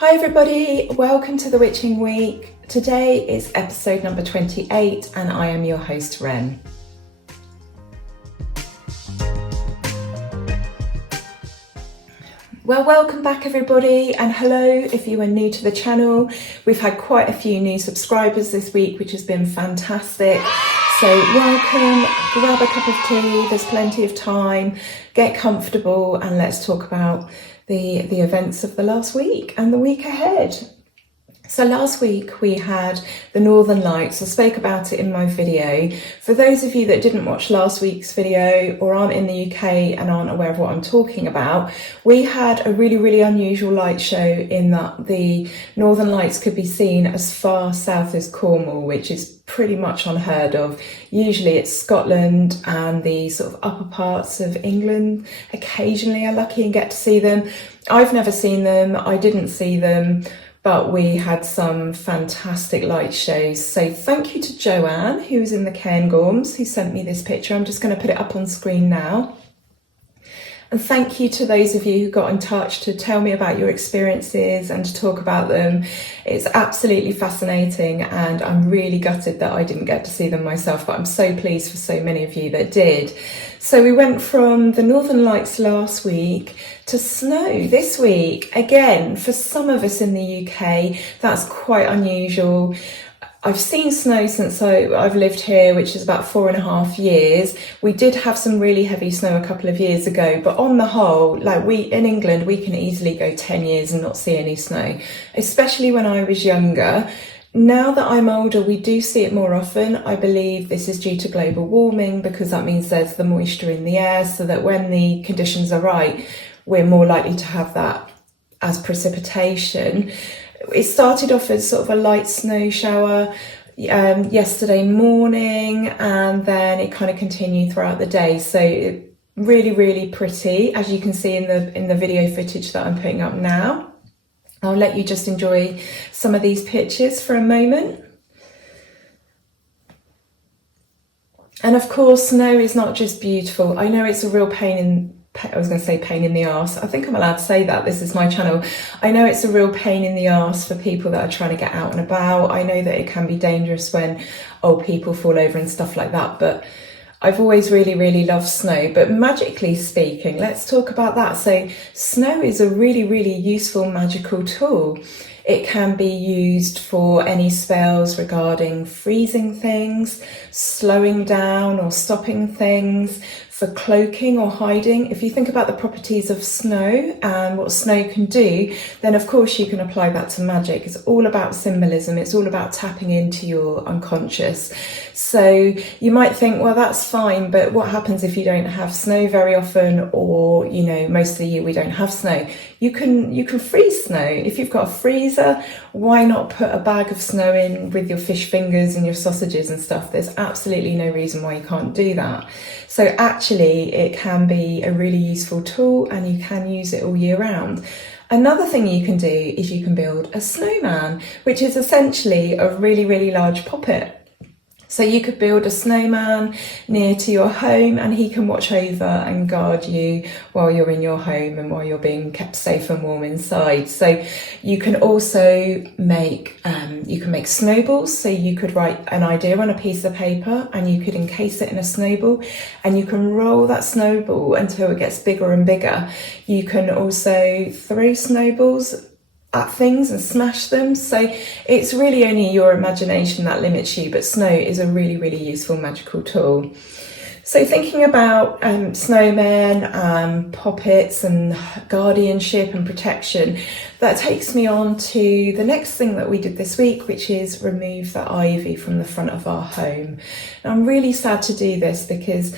Hi everybody, welcome to the Witching Week. Today is episode number 28 and I am your host Ren. Well, welcome back everybody, and hello if you are new to the channel. We've had quite a few new subscribers this week, which has been fantastic. So welcome, grab a cup of tea, there's plenty of time, get comfortable and let's talk about the events of the last week and the week ahead. So last week we had the Northern Lights. I spoke about it in my video. For those of you that didn't watch last week's video or aren't in the UK and aren't aware of what I'm talking about, we had a really unusual light show in that the Northern Lights could be seen as far south as Cornwall, which is pretty much unheard of. Usually it's Scotland and the sort of upper parts of England. Occasionally are lucky and get to see them. I've never seen them, I didn't see them, but we had some fantastic light shows. So thank you to Joanne, who was in the Cairngorms, who sent me this picture. I'm just going to put it up on screen now. And thank you to those of you who got in touch to tell me about your experiences and to talk about them. It's absolutely fascinating and I'm really gutted that I didn't get to see them myself, but I'm so pleased for so many of you that did. So we went from the Northern Lights last week to snow this week. Again, for some of us in the UK, that's quite unusual. I've seen snow since I've lived here, which is about 4.5 years. We did have some really heavy snow a couple of years ago, but on the whole, like in England, we can easily go 10 years and not see any snow, especially when I was younger. Now that I'm older, we do see it more often. I believe this is due to global warming because that means there's the moisture in the air, so that when the conditions are right, we're more likely to have that as precipitation. It started off as sort of a light snow shower yesterday morning, and then it kind of continued throughout the day. So really pretty, as you can see in the video footage that I'm putting up now. I'll let you just enjoy some of these pictures for a moment. And of course, snow is not just beautiful. I know it's a real pain in the arse. I think I'm allowed to say that, this is my channel. I know it's a real pain in the arse for people that are trying to get out and about. I know that it can be dangerous when old people fall over and stuff like that, but I've always really loved snow. But magically speaking, let's talk about that. So snow is a really useful magical tool. It can be used for any spells regarding freezing things, slowing down or stopping things, for cloaking or hiding. If you think about the properties of snow and what snow can do, then of course you can apply that to magic. It's all about symbolism. It's all about tapping into your unconscious. So you might think, well, that's fine, but what happens if you don't have snow very often, or, you know, most of the year we don't have snow? You can freeze snow. If you've got a freezer, why not put a bag of snow in with your fish fingers and your sausages and stuff? There's absolutely no reason why you can't do that. So actually it can be a really useful tool and you can use it all year round. Another thing you can do is you can build a snowman, which is essentially a really large poppet. So you could build a snowman near to your home and he can watch over and guard you while you're in your home and while you're being kept safe and warm inside. So you can also make snowballs. So you could write an idea on a piece of paper and you could encase it in a snowball, and you can roll that snowball until it gets bigger and bigger. You can also throw snowballs at things and smash them. So it's really only your imagination that limits you, but snow is a really useful magical tool. So thinking about snowmen, poppets and guardianship and protection, that takes me on to the next thing that we did this week, which is remove the ivy from the front of our home. Now I'm really sad to do this because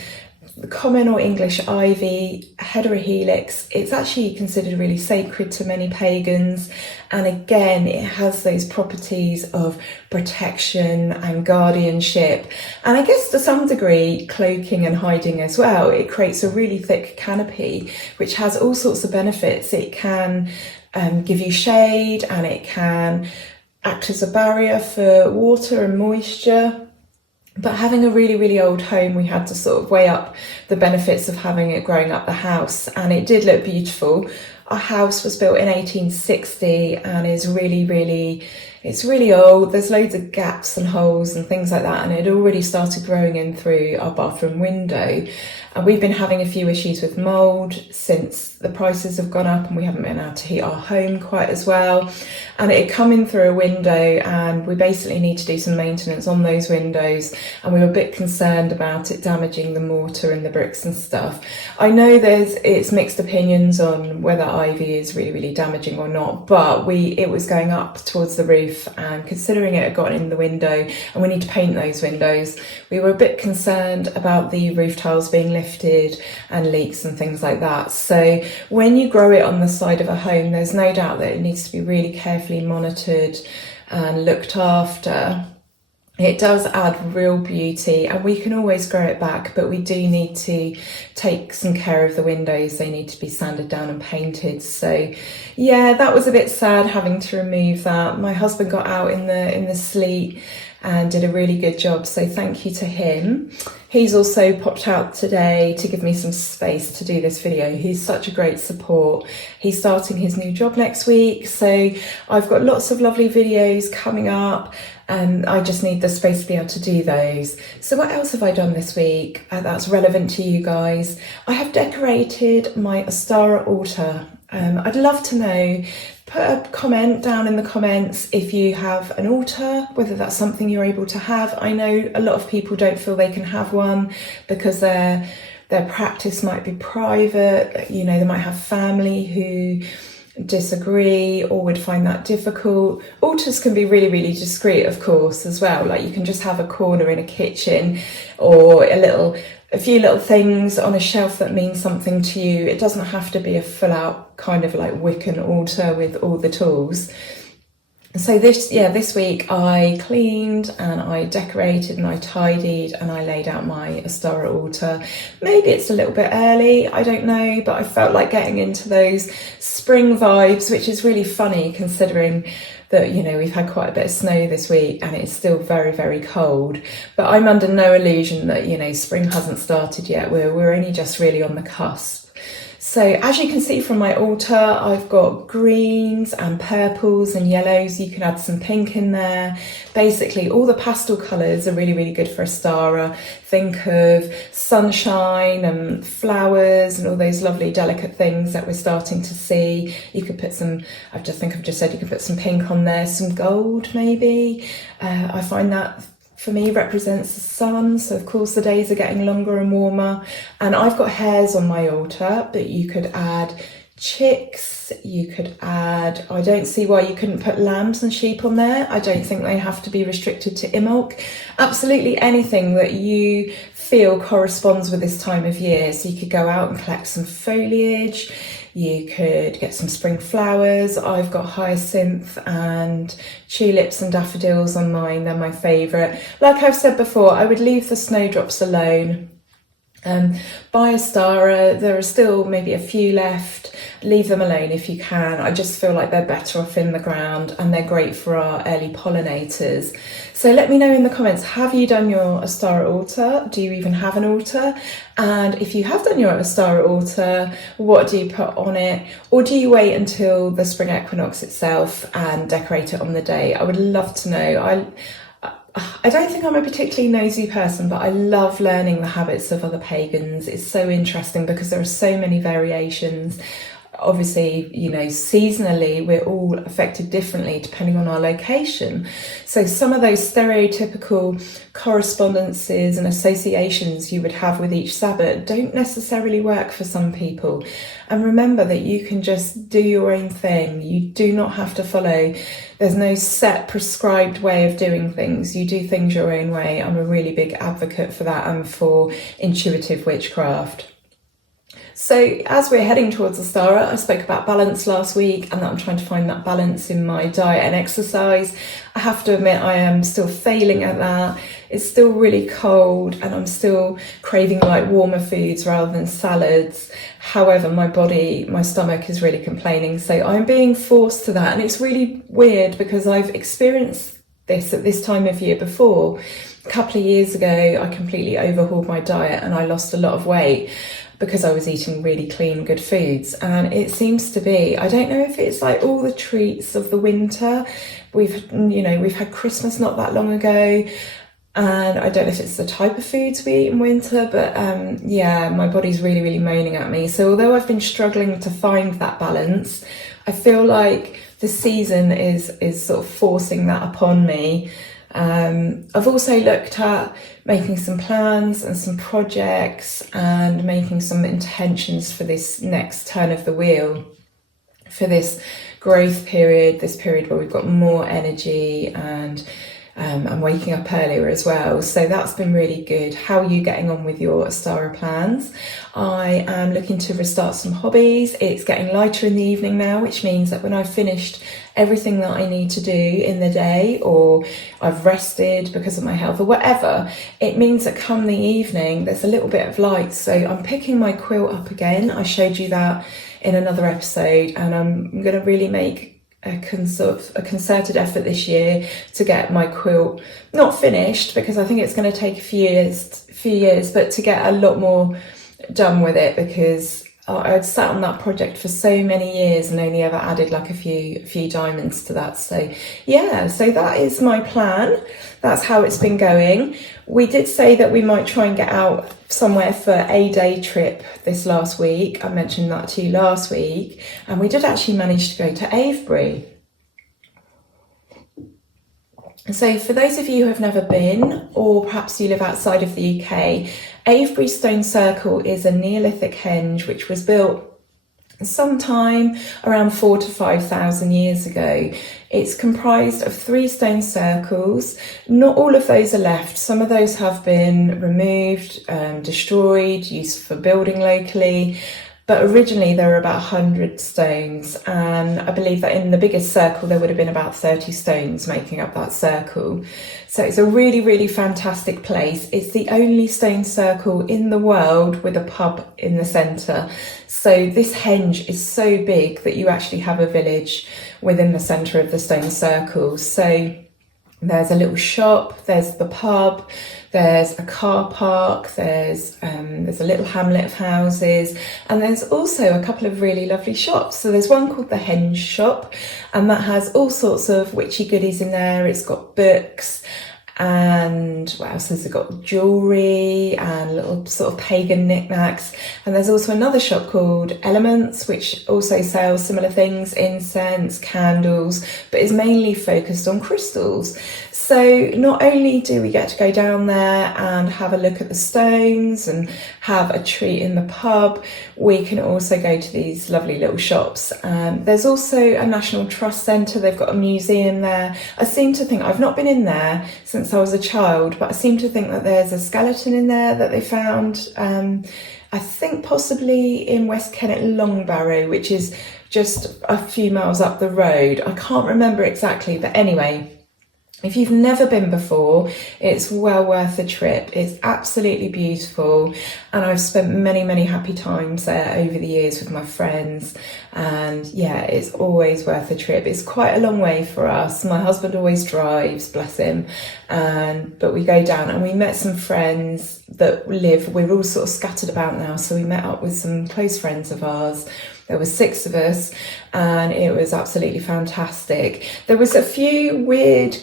the common or English ivy, heterohelix, it's actually considered really sacred to many pagans, and again it has those properties of protection and guardianship, and I guess to some degree cloaking and hiding as well. It creates a really thick canopy which has all sorts of benefits. It can give you shade, and it can act as a barrier for water and moisture. But having a really old home, we had to sort of weigh up the benefits of having it growing up the house, and it did look beautiful. Our house was built in 1860 and is it's really old. There's loads of gaps and holes and things like that, and it had already started growing in through our bathroom window. And we've been having a few issues with mould since the prices have gone up and we haven't been able to heat our home quite as well. And it had come in through a window, and we basically need to do some maintenance on those windows, and we were a bit concerned about it damaging the mortar and the bricks and stuff. I know it's mixed opinions on whether ivy is really damaging or not, but it was going up towards the roof, and considering it had gotten in the window and we need to paint those windows, we were a bit concerned about the roof tiles being lifted and leaks and things like that. So when you grow it on the side of a home, there's no doubt that it needs to be really carefully monitored and looked after. It does add real beauty, and we can always grow it back, but we do need to take some care of the windows. They need to be sanded down and painted. So yeah, that was a bit sad having to remove that. My husband got out in the sleet and did a really good job, so thank you to him. He's also popped out today to give me some space to do this video. He's such a great support. He's starting his new job next week, so I've got lots of lovely videos coming up, and I just need the space to be able to do those. So what else have I done this week that's relevant to you guys? I have decorated my Astara altar. I'd love to know, put a comment down in the comments if you have an altar, whether that's something you're able to have. I know a lot of people don't feel they can have one because their practice might be private. You know, they might have family who disagree or would find that difficult. Altars can be really discreet, of course, as well. Like, you can just have a corner in a kitchen or a few little things on a shelf that mean something to you. It doesn't have to be a full out kind of like Wiccan altar with all the tools. So this week I cleaned and I decorated and I tidied and I laid out my Astara altar. Maybe it's a little bit early, I don't know, but I felt like getting into those spring vibes, which is really funny considering that, you know, we've had quite a bit of snow this week and it's still very cold. But I'm under no illusion that, you know, spring hasn't started yet. We're only just really on the cusp. So as you can see from my altar, I've got greens and purples and yellows. You can add some pink in there. Basically, all the pastel colours are really good for Astara. Think of sunshine and flowers and all those lovely delicate things that we're starting to see. You could put some, I've just said you could put some pink on there, some gold maybe. I find that for me represents the sun, so of course the days are getting longer and warmer. And I've got hares on my altar, but you could add chicks, you could add, I don't see why you couldn't put lambs and sheep on there. I don't think they have to be restricted to Imbolc. Absolutely anything that you feel corresponds with this time of year. So you could go out and collect some foliage, you could get some spring flowers. I've got hyacinth and tulips and daffodils on mine, they're my favourite. Like I've said before, I would leave the snowdrops alone. By Astara, there are still maybe a few left. Leave them alone if you can. I just feel like they're better off in the ground and they're great for our early pollinators. So let me know in the comments, have you done your Astara altar? Do you even have an altar? And if you have done your Astara altar, what do you put on it? Or do you wait until the spring equinox itself and decorate it on the day? I would love to know. I don't think I'm a particularly nosy person, but I love learning the habits of other pagans. It's so interesting because there are so many variations. Obviously, you know, seasonally, we're all affected differently depending on our location. So some of those stereotypical correspondences and associations you would have with each Sabbath don't necessarily work for some people. And remember that you can just do your own thing. You do not have to follow. There's no set prescribed way of doing things. You do things your own way. I'm a really big advocate for that and for intuitive witchcraft. So as we're heading towards Astara, I spoke about balance last week and that I'm trying to find that balance in my diet and exercise. I have to admit I am still failing at that. It's still really cold and I'm still craving like warmer foods rather than salads. However, my stomach is really complaining. So I'm being forced to that. And it's really weird because I've experienced this at this time of year before. A couple of years ago, I completely overhauled my diet and I lost a lot of weight. because I was eating really clean, good foods. And it seems to be, I don't know if it's like all the treats of the winter. We've had Christmas not that long ago. And I don't know if it's the type of foods we eat in winter, but yeah, my body's really, really moaning at me. So although I've been struggling to find that balance, I feel like the season is sort of forcing that upon me. I've also looked at making some plans and some projects and making some intentions for this next turn of the wheel, for this growth period, this period where we've got more energy, and I'm waking up earlier as well. So that's been really good. How are you getting on with your Astara plans? I am looking to restart some hobbies. It's getting lighter in the evening now, which means that when I've finished everything that I need to do in the day, or I've rested because of my health or whatever, it means that come the evening, there's a little bit of light. So I'm picking my quilt up again. I showed you that in another episode, and I'm going to really make a concerted effort this year to get my quilt not finished, because I think it's going to take a few years, but to get a lot more done with it, because I'd sat on that project for so many years and only ever added like a few diamonds to that. So yeah, so that is my plan. That's how it's been going. We did say that we might try and get out somewhere for a day trip this last week. I mentioned that to you last week, and we did actually manage to go to Avebury. So for those of you who have never been, or perhaps you live outside of the UK, Avebury Stone Circle is a Neolithic henge which was built sometime around 4,000 to 5,000 years ago. It's comprised of 3 stone circles. Not all of those are left. Some of those have been removed, destroyed, used for building locally. But originally there were about 100 stones, and I believe that in the biggest circle there would have been about 30 stones making up that circle. So it's a really, really fantastic place. It's the only stone circle in the world with a pub in the centre. So this henge is so big that you actually have a village within the centre of the stone circle. So there's a little shop, there's the pub, there's a car park, there's a little hamlet of houses, and there's also a couple of really lovely shops. So there's one called the Henge Shop, and that has all sorts of witchy goodies in there. It's got books, and what else has it got? Jewellery and little sort of pagan knickknacks. And there's also another shop called Elements, which also sells similar things, incense, candles, but is mainly focused on crystals. So not only do we get to go down there and have a look at the stones and have a treat in the pub, we can also go to these lovely little shops. There's also a National Trust Centre. They've got a museum there. I seem to think, I've not been in there since I was a child, but I seem to think that there's a skeleton in there that they found, I think possibly in West Kennet Longbarrow, which is just a few miles up the road. I can't remember exactly, but anyway, if you've never been before, it's well worth the trip. It's absolutely beautiful, and I've spent many, many happy times there over the years with my friends, and yeah, it's always worth the trip. It's quite a long way for us. My husband always drives, bless him, but we go down, and we met some friends that we're all sort of scattered about now, so we met up with some close friends of ours. There were 6 of us, and it was absolutely fantastic. There was a few weird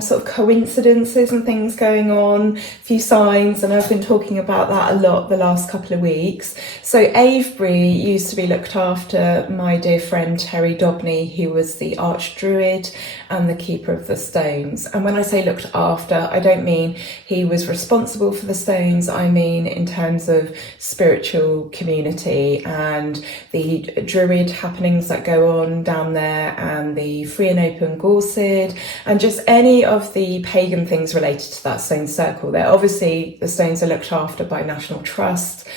sort of coincidences and things going on, a few signs, and I've been talking about that a lot the last couple of weeks. So Avebury used to be looked after my dear friend Terry Dobney, who was the archdruid and the keeper of the stones. And when I say looked after, I don't mean he was responsible for the stones. I mean in terms of spiritual community and the druid happenings that go on down there, and the free and open gorsid, and just any of the pagan things related to that stone circle. There, obviously the stones are looked after by National Trust,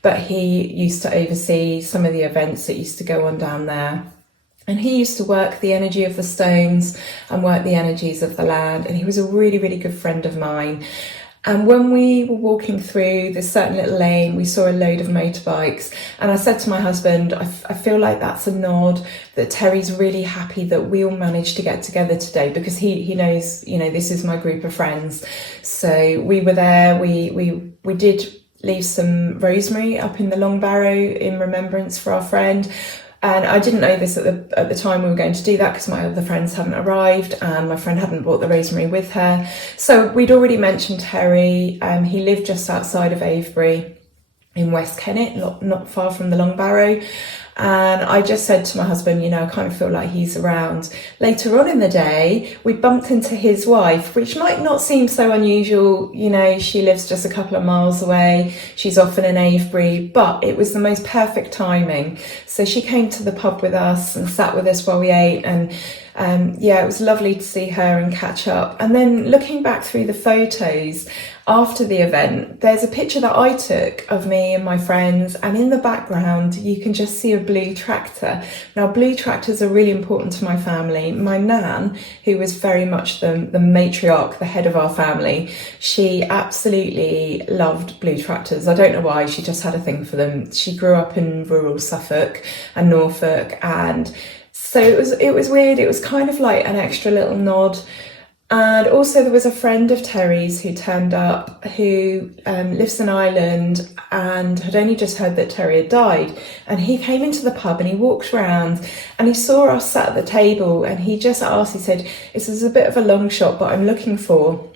but he used to oversee some of the events that used to go on down there. And he used to work the energy of the stones and work the energies of the land. And he was a really, really good friend of mine. And when we were walking through this certain little lane, we saw a load of motorbikes. And I said to my husband, I feel like that's a nod that Terry's really happy that we all managed to get together today, because he knows, you know, this is my group of friends. So we were there, we did leave some rosemary up in the long barrow in remembrance for our friend. And I didn't know this at the time we were going to do that, because my other friends hadn't arrived and my friend hadn't brought the rosemary with her. So we'd already mentioned Terry. He lived just outside of Avebury in West Kennet, not far from the Long Barrow. And I just said to my husband, you know, I kind of feel like he's around. Later on in the day, we bumped into his wife, which might not seem so unusual. You know, she lives just a couple of miles away. She's often in Avebury, but it was the most perfect timing. So she came to the pub with us and sat with us while we ate. And yeah, it was lovely to see her and catch up. And then looking back through the photos after the event, there's a picture that I took of me and my friends, and in the background you can just see a blue tractor. Now, blue tractors are really important to my family. My nan, who was very much the matriarch, the head of our family, she absolutely loved blue tractors. I don't know why, she just had a thing for them. She grew up in rural Suffolk and Norfolk, and so it was weird. It was kind of like an extra little nod. And also there was a friend of Terry's who turned up, who lives in Ireland and had only just heard that Terry had died. And he came into the pub and he walked around and he saw us sat at the table, and he just asked, he said, "This is a bit of a long shot, but I'm looking for,"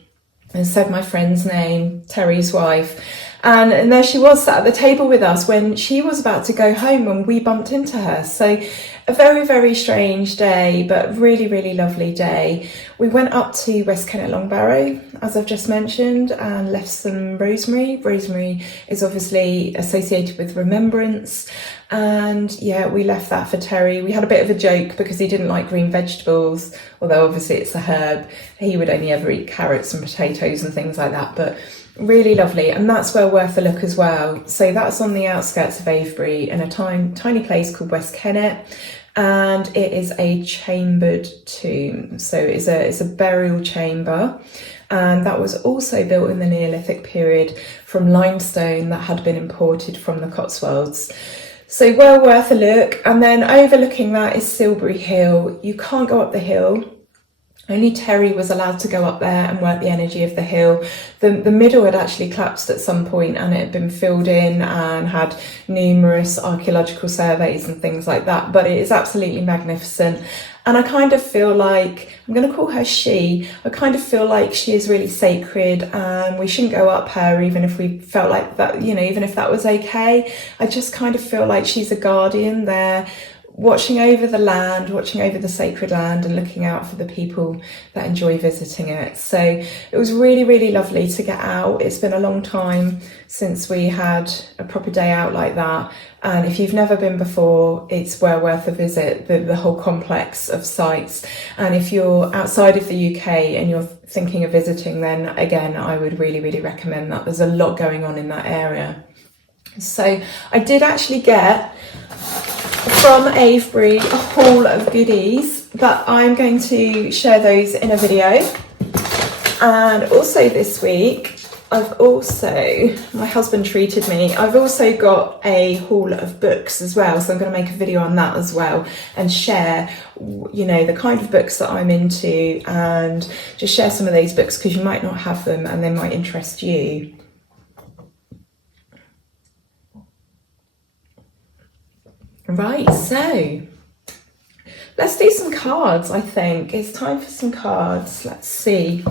and said my friend's name, Terry's wife. And there she was sat at the table with us when she was about to go home when we bumped into her. So a very, very strange day, but really, really lovely day. We went up to West Kennet Long Barrow, as I've just mentioned, and left some rosemary. Rosemary is obviously associated with remembrance. And yeah, we left that for Terry. We had a bit of a joke because he didn't like green vegetables, although obviously it's a herb. He would only ever eat carrots and potatoes and things like that, but really lovely. And that's well worth a look as well. So that's on the outskirts of Avebury in a tiny place called West Kennet, and it is a chambered tomb. So it's a burial chamber, and that was also built in the Neolithic period from limestone that had been imported from the Cotswolds. So well worth a look. And then overlooking that is Silbury Hill. You can't go up the hill. Only Terry was allowed to go up there and work the energy of the hill. The middle had actually collapsed at some point, and it had been filled in and had numerous archaeological surveys and things like that. But it is absolutely magnificent. And I kind of feel like, I'm going to call her she, I kind of feel like she is really sacred, and we shouldn't go up her even if we felt like that, you know, even if that was okay. I just kind of feel like she's a guardian there, watching over the land, watching over the sacred land, and looking out for the people that enjoy visiting it. So it was really, really lovely to get out. It's been a long time since we had a proper day out like that. And if you've never been before, it's well worth a visit, the whole complex of sites. And if you're outside of the UK and you're thinking of visiting, then again, I would really, really recommend that. There's a lot going on in that area. So I did actually get from Avebury a haul of goodies, but I'm going to share those in a video. And also this week, my husband treated me, I've also got a haul of books as well, so I'm going to make a video on that as well and share, you know, the kind of books that I'm into, and just share some of those books because you might not have them and they might interest you. Right, so let's do some cards. I think it's time for some cards. Let's see.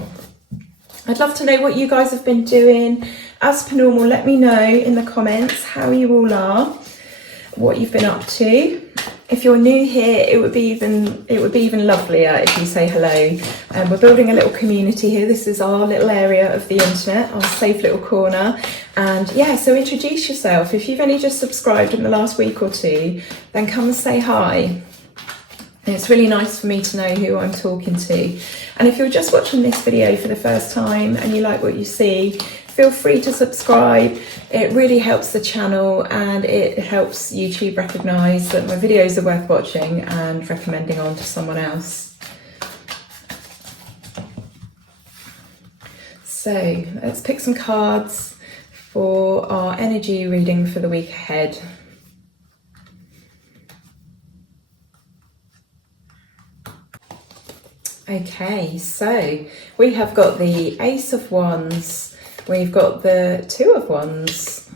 I'd love to know what you guys have been doing. As per normal, let me know in the comments how you all are, what you've been up to. If you're new here, it would be even lovelier if you say hello. We're building a little community here. This is our little area of the internet, our safe little corner. And yeah, so introduce yourself. If you've only just subscribed in the last week or two, then come and say hi. And it's really nice for me to know who I'm talking to. And if you're just watching this video for the first time and you like what you see, feel free to subscribe. It really helps the channel, and it helps YouTube recognise that my videos are worth watching and recommending on to someone else. So let's pick some cards for our energy reading for the week ahead. Okay, so we have got the Ace of Wands, we've got the Two of Wands,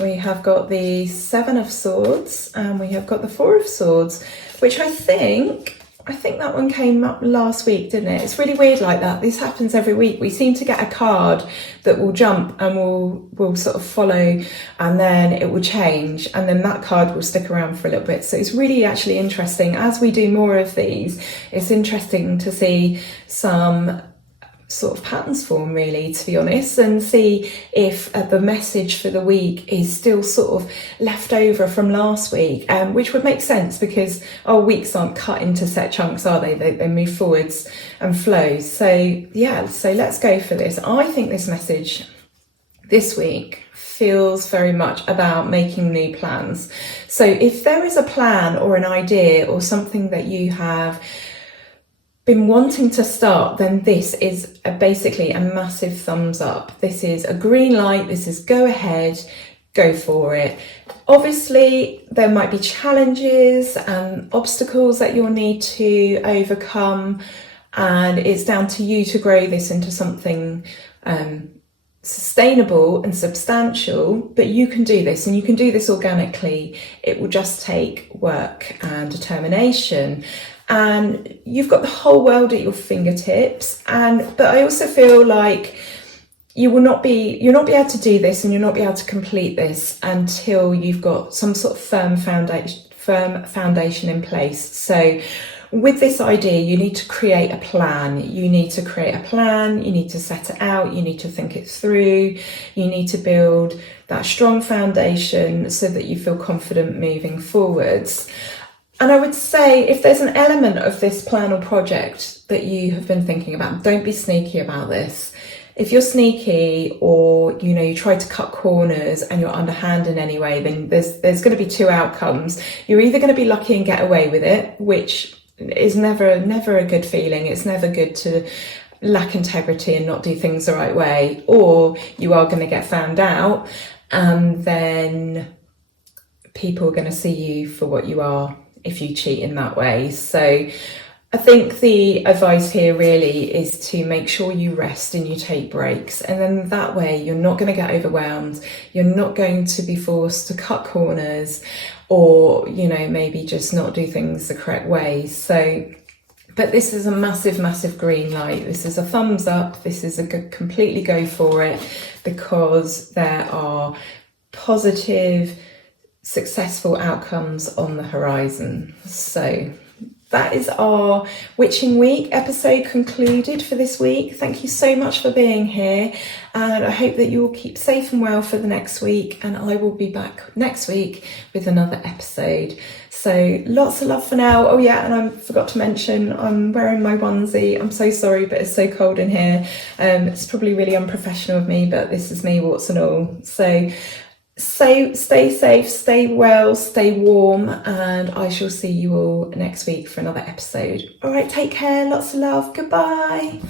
we have got the Seven of Swords, and we have got the Four of Swords, which I think that one came up last week, didn't it? It's really weird like that. This happens every week. We seem to get a card that will jump and will sort of follow, and then it will change, and then that card will stick around for a little bit. So it's really actually interesting. As we do more of these, it's interesting to see some sort of patterns form, really, to be honest, and see if the message for the week is still sort of left over from last week, which would make sense because our weeks aren't cut into set chunks, are they? They move forwards and flows. So yeah, so let's go for this. I think this message this week feels very much about making new plans. So if there is a plan or an idea or something that you have been wanting to start, then this is basically a massive thumbs up. This is a green light. This is go ahead, go for it. Obviously, there might be challenges and obstacles that you'll need to overcome, and it's down to you to grow this into something sustainable and substantial. But you can do this, and you can do this organically. It will just take work and determination. And you've got the whole world at your fingertips. But I also feel like you'll not be able to do this, and you'll not be able to complete this until you've got some sort of firm foundation in place. So with this idea, you need to create a plan. You need to create a plan. You need to set it out. You need to think it through. You need to build that strong foundation so that you feel confident moving forwards. And I would say if there's an element of this plan or project that you have been thinking about, don't be sneaky about this. If you're sneaky, or you try to cut corners and you're underhand in any way, then there's going to be two outcomes. You're either going to be lucky and get away with it, which is never a good feeling. It's never good to lack integrity and not do things the right way, or you are going to get found out, and then people are going to see you for what you are if you cheat in that way. So I think the advice here really is to make sure you rest and you take breaks, and then that way you're not going to get overwhelmed. You're not going to be forced to cut corners, or maybe just not do things the correct way. So but this is a massive green light. This is a thumbs up. This is a completely go for it, because there are positive, successful outcomes on the horizon. So that is our Witching Week episode concluded for this week. Thank you so much for being here, and I hope that you will keep safe and well for the next week, and I will be back next week with another episode. So lots of love for now. Oh yeah, and I forgot to mention I'm wearing my onesie. I'm so sorry, but it's so cold in here. It's probably really unprofessional of me, but this is me, warts and all. So stay safe, stay well, stay warm, and I shall see you all next week for another episode. All right, take care, lots of love, goodbye.